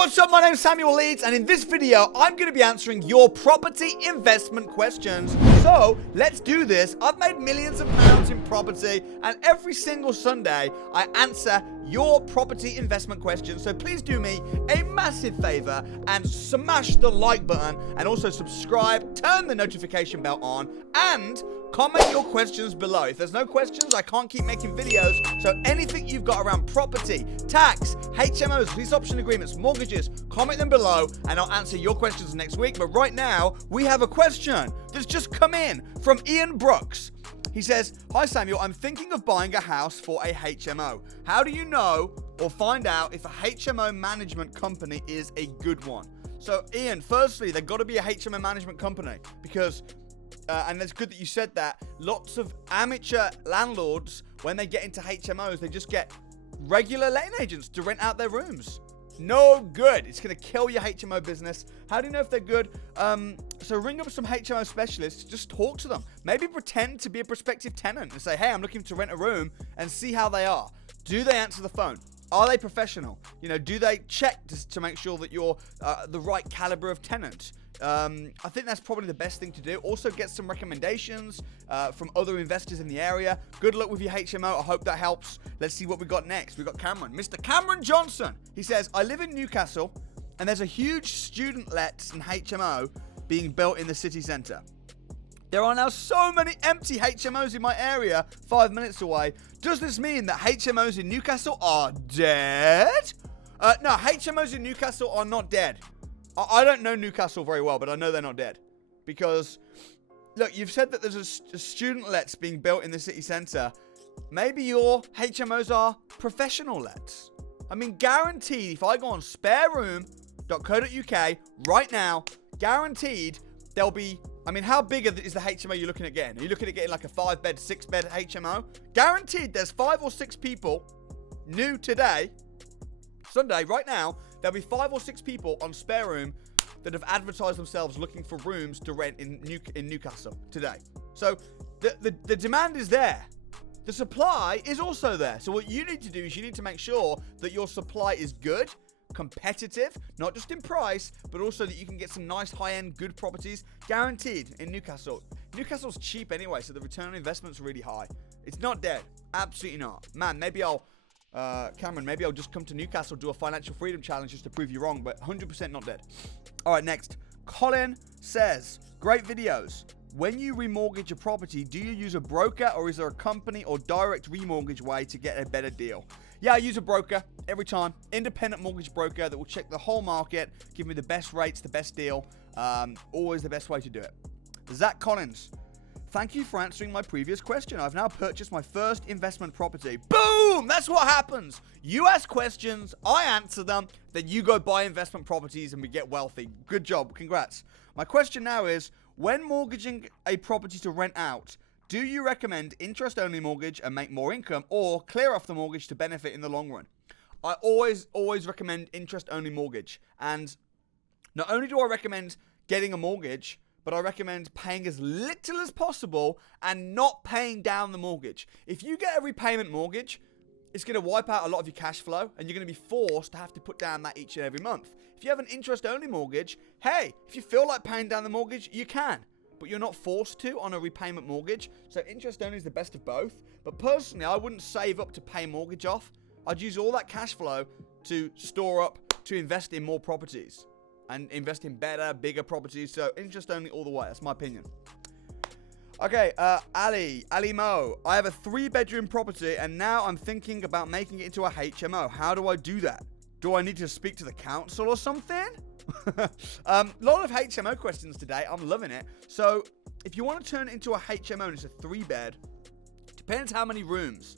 what's up? My name's Samuel Leeds, and in this video, I'm going to be answering your property investment questions. So, let's do this. I've made millions of pounds in property, and every single Sunday, I answer your property investment questions. So please do me a massive favor and smash the like button, and also subscribe, turn the notification bell on, and comment your questions below. If there's no questions, I can't keep making videos. So anything you've got around property, tax, HMOs, lease option agreements, mortgages, comment them below and I'll answer your questions next week. But right now, we have a question that's just come in from Ian Brooks. He says, "Hi Samuel, I'm thinking of buying a house for a HMO. How do you know or find out if a HMO management company is a good one?" So Ian, firstly, they've got to be a HMO management company because and it's good that you said that. Lots of amateur landlords, when they get into HMOs, they just get regular letting agents to rent out their rooms. No good. It's going to kill your HMO business. How do you know if they're good? So ring up some HMO specialists. Just talk to them. Maybe pretend to be a prospective tenant and say, "Hey, I'm looking to rent a room," and see how they are. Do they answer the phone? Are they professional? You know, do they check to make sure that you're the right caliber of tenant? I think that's probably the best thing to do. Also, get some recommendations from other investors in the area. Good luck with your HMO. I hope that helps. Let's see what we got next. We got Cameron. Mr. Cameron Johnson. He says, "I live in Newcastle, and there's a huge student lets and HMO being built in the city centre. There are now so many empty HMOs in my area, 5 minutes away. Does this mean that HMOs in Newcastle are dead?" No, HMOs in Newcastle are not dead. I don't know Newcastle very well, but I know they're not dead. Because, look, you've said that there's a student lets being built in the city centre. Maybe your HMOs are professional lets. I mean, guaranteed, if I go on spareroom.co.uk right now, guaranteed there'll be... I mean, how big is the HMO you're looking at getting? Are you looking at getting like a 5-bed, 6-bed HMO? Guaranteed there's 5 or 6 people new today, Sunday, right now, there'll be 5 or 6 people on Spare Room that have advertised themselves looking for rooms to rent in Newcastle today. So the demand is there. The supply is also there. So what you need to do is you need to make sure that your supply is good, competitive, not just in price, but also that you can get some nice high-end good properties guaranteed in Newcastle. Newcastle's cheap anyway, so the return on investment's really high. It's not dead. Absolutely not. Man, maybe Cameron, maybe I'll just come to Newcastle, do a financial freedom challenge just to prove you wrong, but 100% not dead. All right, next. Colin says, "Great videos. When you remortgage a property, do you use a broker or is there a company or direct remortgage way to get a better deal?" Yeah, I use a broker every time. Independent mortgage broker that will check the whole market, give me the best rates, the best deal. Always the best way to do it. Zach Collins. "Thank you for answering my previous question. I've now purchased my first investment property." Boom! That's what happens. You ask questions, I answer them, then you go buy investment properties and we get wealthy. Good job. Congrats. "My question now is, when mortgaging a property to rent out, do you recommend interest-only mortgage and make more income, or clear off the mortgage to benefit in the long run?" I always recommend interest-only mortgage. And not only do I recommend getting a mortgage, but I recommend paying as little as possible and not paying down the mortgage. If you get a repayment mortgage, it's going to wipe out a lot of your cash flow and you're going to be forced to have to put down that each and every month. If you have an interest-only mortgage, hey, if you feel like paying down the mortgage, you can. But you're not forced to on a repayment mortgage. So interest-only is the best of both. But personally, I wouldn't save up to pay mortgage off. I'd use all that cash flow to store up to invest in more properties. And invest in better, bigger properties. So interest only all the way. That's my opinion. Okay, Ali Mo. "I have a 3-bedroom property and now I'm thinking about making it into a HMO. How do I do that? Do I need to speak to the council or something?" A lot of HMO questions today. I'm loving it. So if you want to turn it into a HMO and it's a 3-bed, depends how many rooms.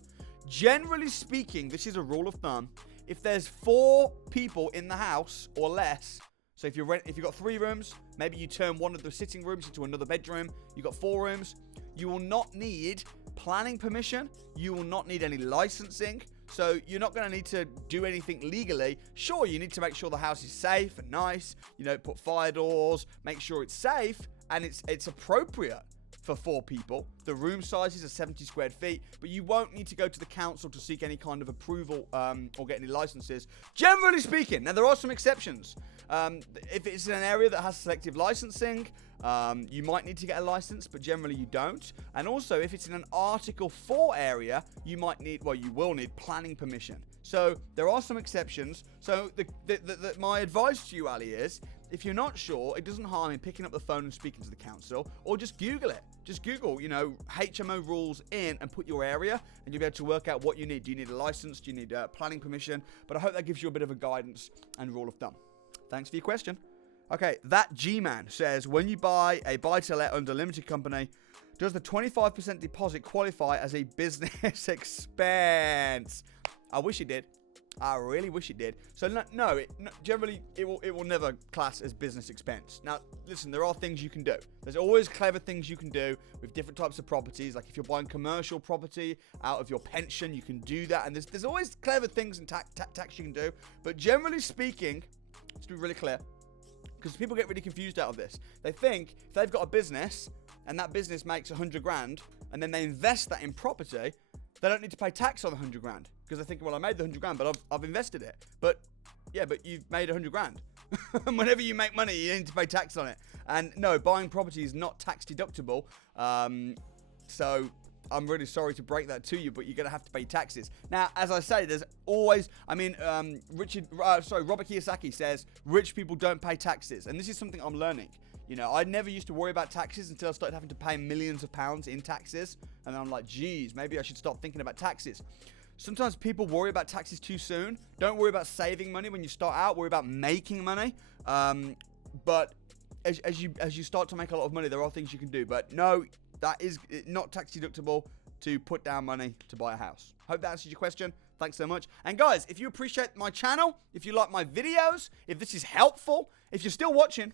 Generally speaking, this is a rule of thumb. If there's 4 people in the house or less, so if you've got 3 rooms, maybe you turn one of the sitting rooms into another bedroom, you've got 4 rooms, you will not need planning permission, you will not need any licensing, so you're not going to need to do anything legally. Sure, you need to make sure the house is safe and nice, put fire doors, make sure it's safe and it's appropriate. for 4 people. The room sizes are 70 square feet, but you won't need to go to the council to seek any kind of approval or get any licenses. Generally speaking, now there are some exceptions. If it's in an area that has selective licensing, you might need to get a license, but generally you don't. And also, if it's in an Article 4 area, you will need planning permission. So there are some exceptions. So my advice to you, Ali, is if you're not sure, it doesn't harm in picking up the phone and speaking to the council, or just Google it. Just Google, HMO rules in and put your area, and you'll be able to work out what you need. Do you need a license? Do you need planning permission? But I hope that gives you a bit of a guidance and rule of thumb. Thanks for your question. Okay, that G-Man says, when you buy a buy-to-let under limited company, does the 25% deposit qualify as a business expense? I wish it did. I really wish it did. So generally it will never class as business expense. Now, listen, there are things you can do. There's always clever things you can do with different types of properties. Like if you're buying commercial property out of your pension, you can do that. And there's always clever things in tax you can do. But generally speaking, let's be really clear, because people get really confused out of this. They think if they've got a business and that business makes 100 grand and then they invest that in property, they don't need to pay tax on the 100 grand because they think, well, I made the 100 grand, but I've invested it. But you've made 100 grand. And whenever you make money, you need to pay tax on it. And no, buying property is not tax deductible. So I'm really sorry to break that to you, but you're going to have to pay taxes. Now, as I say, there's always, Robert Kiyosaki says, rich people don't pay taxes. And this is something I'm learning. I never used to worry about taxes until I started having to pay millions of pounds in taxes. And I'm like, geez, maybe I should stop thinking about taxes. Sometimes people worry about taxes too soon. Don't worry about saving money when you start out. Worry about making money. But as you start to make a lot of money, there are things you can do. But no, that is not tax deductible to put down money to buy a house. Hope that answers your question. Thanks so much. And guys, if you appreciate my channel, if you like my videos, if this is helpful, if you're still watching,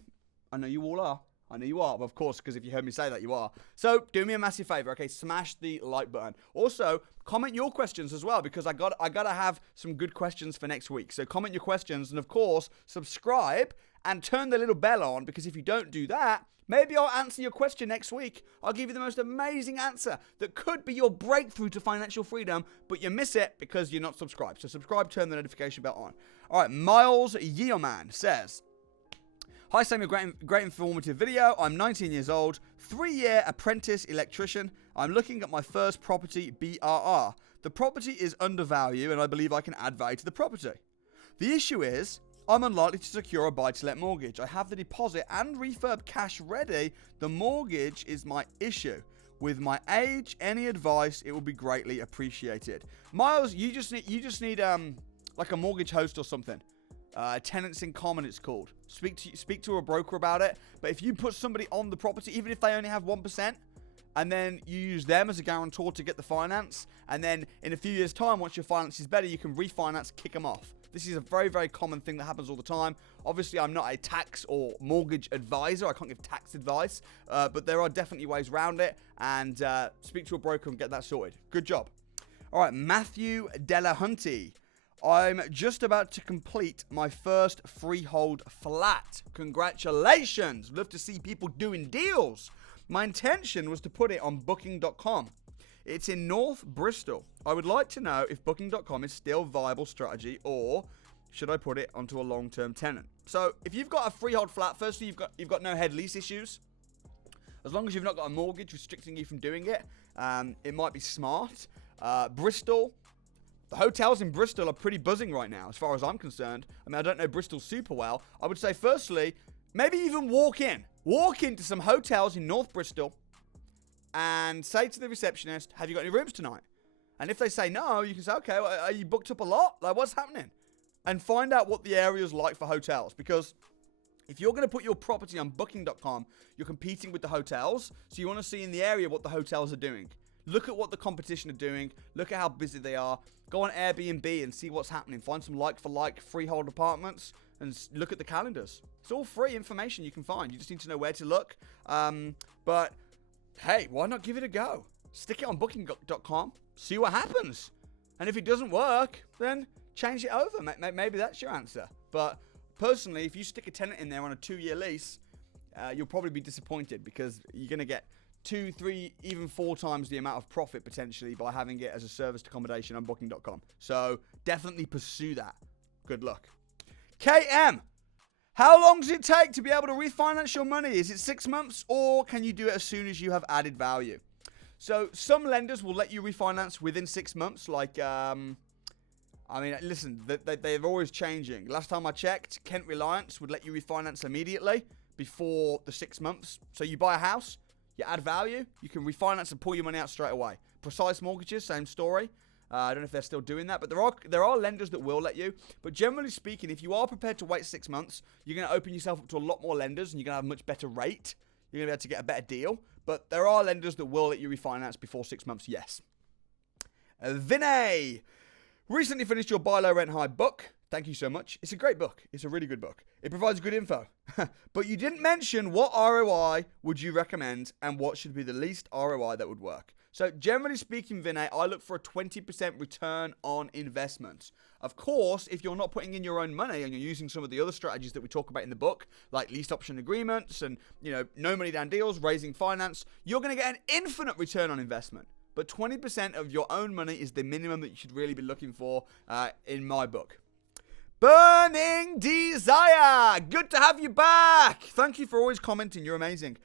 I know you all are. I know you are, of course, because if you heard me say that, you are. So do me a massive favor, okay? Smash the like button. Also, comment your questions as well, because I gotta have some good questions for next week. So comment your questions, and of course, subscribe and turn the little bell on, because if you don't do that, maybe I'll answer your question next week. I'll give you the most amazing answer that could be your breakthrough to financial freedom, but you miss it because you're not subscribed. So subscribe, turn the notification bell on. All right, Miles Yeoman says, hi Samuel, great informative video. I'm 19 years old, 3-year apprentice electrician. I'm looking at my first property, BRR. The property is undervalued and I believe I can add value to the property. The issue is, I'm unlikely to secure a buy-to-let mortgage. I have the deposit and refurb cash ready. The mortgage is my issue. With my age, any advice, it will be greatly appreciated. Miles, you just need like a mortgage host or something. Tenants in common, it's called. Speak to a broker about it. But if you put somebody on the property, even if they only have 1%, and then you use them as a guarantor to get the finance, and then in a few years' time, once your finance is better, you can refinance, kick them off. This is a very, very common thing that happens all the time. Obviously, I'm not a tax or mortgage advisor. I can't give tax advice, but there are definitely ways around it, and speak to a broker and get that sorted. Good job. All right, Matthew Delahunty. I'm just about to complete my first freehold flat. Congratulations. Love to see people doing deals. My intention was to put it on Booking.com. It's in North Bristol. I would like to know if Booking.com is still a viable strategy, or should I put it onto a long-term tenant? So if you've got a freehold flat, firstly, you've got no head lease issues. As long as you've not got a mortgage restricting you from doing it, it might be smart. Bristol. The hotels in Bristol are pretty buzzing right now, as far as I'm concerned. I mean, I don't know Bristol super well. I would say, firstly, maybe even walk into some hotels in North Bristol and say to the receptionist, have you got any rooms tonight? And if they say no, you can say, okay, well, are you booked up a lot? Like, what's happening? And find out what the area's like for hotels, because if you're going to put your property on Booking.com, you're competing with the hotels, so you want to see in the area what the hotels are doing. Look at what the competition are doing. Look at how busy they are. Go on Airbnb and see what's happening. Find some like-for-like freehold apartments and look at the calendars. It's all free information you can find. You just need to know where to look. But, hey, why not give it a go? Stick it on Booking.com. See what happens. And if it doesn't work, then change it over. Maybe that's your answer. But, personally, if you stick a tenant in there on a 2-year lease, you'll probably be disappointed because you're going to get 2, 3, even 4 times the amount of profit potentially by having it as a serviced accommodation on Booking.com. So definitely pursue that. Good luck. KM, how long does it take to be able to refinance your money? Is it 6 months, or can you do it as soon as you have added value? So some lenders will let you refinance within 6 months. Like, I mean, listen, they're always changing. Last time I checked, Kent Reliance would let you refinance immediately before the 6 months. So you buy a house, you add value, you can refinance and pull your money out straight away. Precise Mortgages, same story. I don't know if they're still doing that, but there are lenders that will let you. But generally speaking, if you are prepared to wait 6 months, you're going to open yourself up to a lot more lenders, and you're going to have a much better rate. You're going to be able to get a better deal. But there are lenders that will let you refinance before 6 months, yes. Vinay, recently finished your Buy Low Rent High book. Thank you so much. It's a great book. It's a really good book. It provides good info. But you didn't mention what ROI would you recommend and what should be the least ROI that would work. So generally speaking, Vinay, I look for a 20% return on investment. Of course, if you're not putting in your own money and you're using some of the other strategies that we talk about in the book, like lease option agreements and, no money down deals, raising finance, you're going to get an infinite return on investment. But 20% of your own money is the minimum that you should really be looking for in my book. Burning Desire, good to have you back. Thank you for always commenting. You're amazing.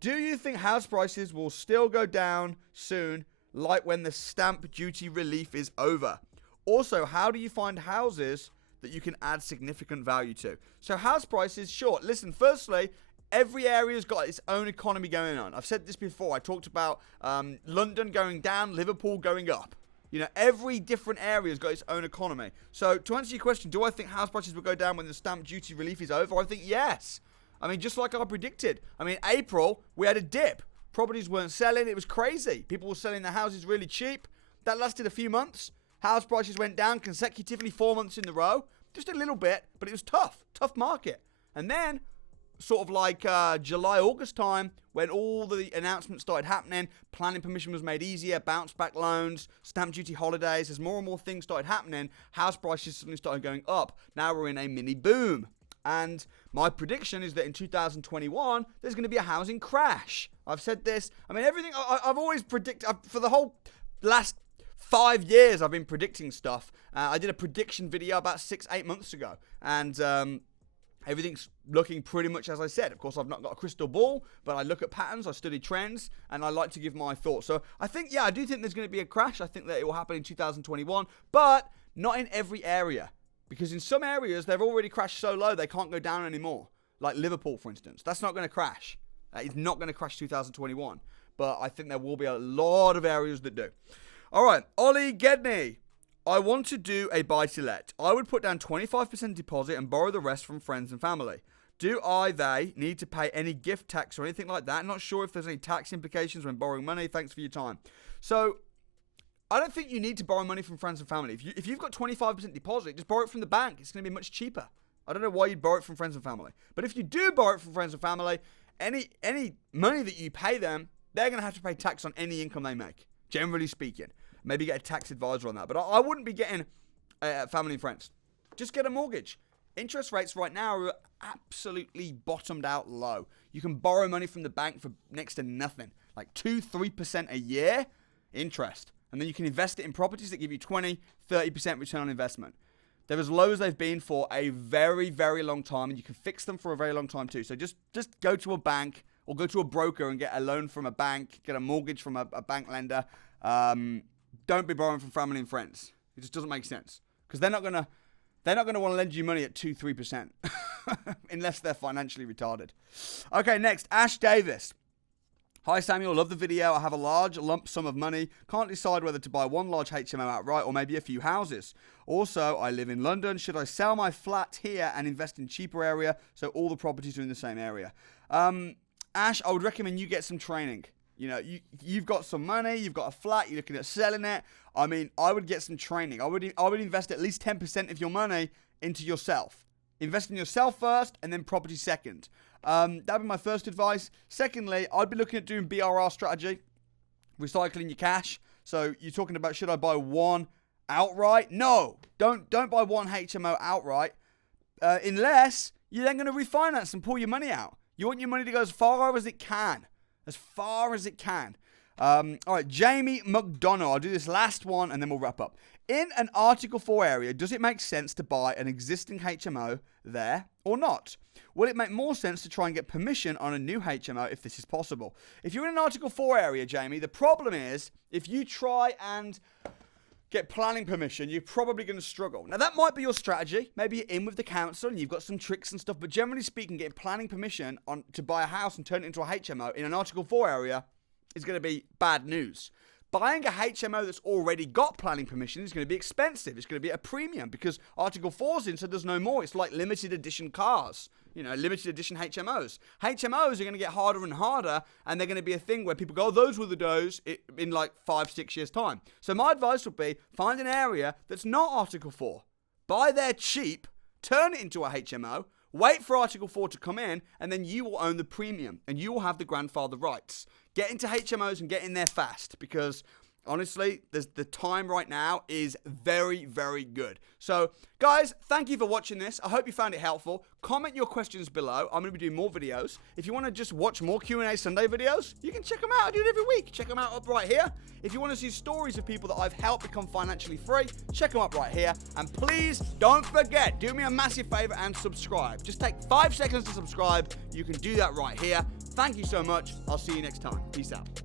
Do you think house prices will still go down soon, like when the stamp duty relief is over? Also, how do you find houses that you can add significant value to? So house prices, sure. Listen, firstly, every area's got its own economy going on. I've said this before. I talked about London going down, Liverpool going up. Every different area's got its own economy. So to answer your question, do I think house prices will go down when the stamp duty relief is over? I think yes. I mean, just like I predicted. I mean, April, we had a dip. Properties weren't selling. It was crazy. People were selling their houses really cheap. That lasted a few months. House prices went down consecutively 4 months in a row. Just a little bit, but it was tough. Tough market. And then, sort of like July, August time, when all the announcements started happening, planning permission was made easier, bounce back loans, stamp duty holidays, as more and more things started happening, house prices suddenly started going up. Now we're in a mini boom. And my prediction is that in 2021, there's going to be a housing crash. I've said this. I mean, everything I've always predicted for the whole last 5 years. I've been predicting stuff. I did a prediction video about 6-8 months ago, and everything's looking pretty much as I said. Of course, I've not got a crystal ball, but I look at patterns, I study trends, and I like to give my thoughts. So I think, I do think there's going to be a crash. I think that it will happen in 2021, but not in every area. Because in some areas, they've already crashed so low, they can't go down anymore. Like Liverpool, for instance. That's not going to crash. It's not going to crash 2021. But I think there will be a lot of areas that do. All right, Ollie Gedney. I want to do a buy-to-let. I would put down 25% deposit and borrow the rest from friends and family. Do they need to pay any gift tax or anything like that? Not sure if there's any tax implications when borrowing money. Thanks for your time. So, I don't think you need to borrow money from friends and family. If you've got 25% deposit, just borrow it from the bank. It's going to be much cheaper. I don't know why you'd borrow it from friends and family. But if you do borrow it from friends and family, any money that you pay them, they're going to have to pay tax on any income they make, generally speaking. Maybe get a tax advisor on that. But I wouldn't be getting family and friends. Just get a mortgage. Interest rates right now are absolutely bottomed out low. You can borrow money from the bank for next to nothing. Like 2-3% a year interest. And then you can invest it in properties that give you 20-30% return on investment. They're as low as they've been for a very, very long time, and you can fix them for a very long time too. So just go to a bank or go to a broker and get a loan from a bank, get a mortgage from a bank lender. Don't be borrowing from family and friends. It just doesn't make sense because they're not gonna want to lend you money at 2-3% unless they're financially retarded. Okay, next, Ash Davis. Hi Samuel, love the video. I have a large lump sum of money. Can't decide whether to buy one large HMO outright or maybe a few houses. Also, I live in London. Should I sell my flat here and invest in cheaper area so all the properties are in the same area? Ash, I would recommend you get some training. You've got some money, you've got a flat, you're looking at selling it. I mean, I would get some training. I would invest at least 10% of your money into yourself. Invest in yourself first and then property second. That'd be my first advice. Secondly, I'd be looking at doing BRR strategy, recycling your cash. So you're talking about, should I buy one outright? No, don't buy one HMO outright unless you're then going to refinance and pull your money out. You want your money to go as far as it can. as far as it can. All right, Jamie McDonough. I'll do this last one and then we'll wrap up. In an Article 4 area, does it make sense to buy an existing HMO there or not? Will it make more sense to try and get permission on a new HMO if this is possible? If you're in an Article 4 area, Jamie, the problem is if you try and get planning permission, you're probably going to struggle. Now, that might be your strategy. Maybe you're in with the council and you've got some tricks and stuff, but generally speaking, getting planning permission to buy a house and turn it into a HMO in an Article 4 area is going to be bad news. Buying a HMO that's already got planning permission is going to be expensive. It's going to be a premium because Article 4's in, so there's no more. It's like limited edition cars, limited edition HMOs. HMOs are going to get harder and harder, and they're going to be a thing where people go, oh, those were the days in like 5-6 years' time. So my advice would be find an area that's not Article 4. Buy there cheap, turn it into a HMO, wait for Article 4 to come in, and then you will own the premium, and you will have the grandfather rights. Get into HMOs and get in there fast, because honestly, the time right now is very, very good. So, guys, thank you for watching this. I hope you found it helpful. Comment your questions below. I'm going to be doing more videos. If you want to just watch more Q&A Sunday videos, you can check them out. I do it every week. Check them out up right here. If you want to see stories of people that I've helped become financially free, check them up right here. And please don't forget, do me a massive favor and subscribe. Just take 5 seconds to subscribe. You can do that right here. Thank you so much. I'll see you next time. Peace out.